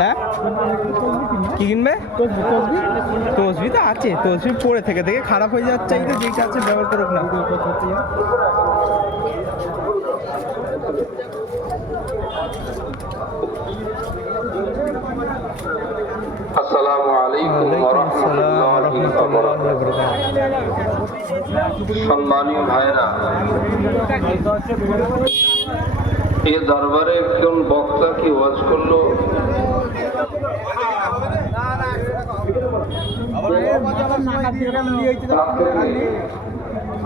হ্যাঁ কি কিনবে? তসবি তো আছে, তসবি পরে থেকে থেকে খারাপ হয়ে যাচ্ছে, এই তো যেটা আছে ব্যবহার করুক না। আসসালামু আলাইকুম ওয়া রাহমাতুল্লাহি ওয়া বারাকাতুহু। সম্মানীয় ভাইরা, এই দরবারে একজন বক্তা কি ওয়াজ করলো,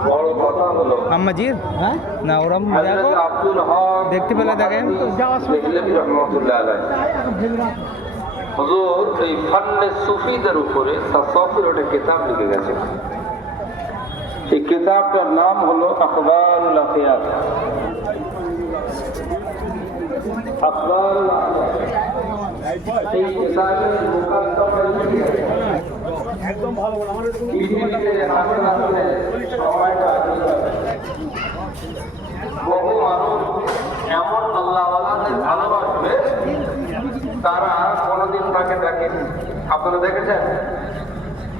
বড় কথা হলো আম্মাজির না ওরা আব্দুল হক দেখতে পেলে দেখেন রহমাতুল্লাহ আলাইহি হুজুর এই ফান্নে সুফিদের উপরে তাসাউফের একটা কিতাব লিখে গেছে। এই কিতাবটার নাম হলো আখবারুল আখিয়াত। এই কিতাবের মুকাদ্দমা একদম ভালো বলে আমাদের সময়টা বহু মানুষ এমন আল্লাহওয়ালাদের ভালোবাসবে তারা কোনোদিন তাকে দেখেন। আপনারা দেখেছেন?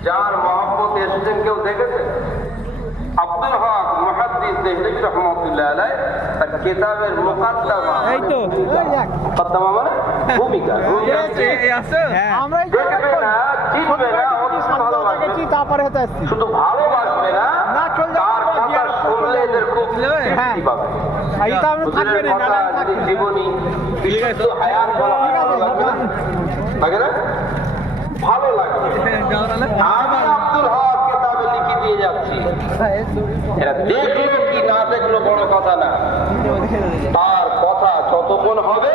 যার মহব্বত এসেছেন কেউ দেখেছেন? আব্দুল হক মুহাদ্দিস দেহলভী রাহমাতুল্লাহ আলাইহি তার কিতাবের মুকাদ্দমা, এই তো মুকাদ্দমা মানে ভূমিকা, আমরাই দেখবে না, চিনবে না, তারপরে হতে আসছি, শুধু ভালোবাসবে না, তার কথা শুনলে এদের খুব তৃপ্তি পাবে। হুজুরের কথা যদি জীবনী বিশুদ্ধ হায়াত বলা হয় ভালো লাগবে না? লাগে না? ভালো লাগবে। আমি আব্দুল হক কিতাবে লিখে দিয়ে যাচ্ছি, এরা দেখলো কি না দেখলো বড় কথা না, তার কথা যতক্ষণ হবে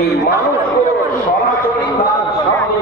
এই মানুষগুলো সরাসরি তার সামনে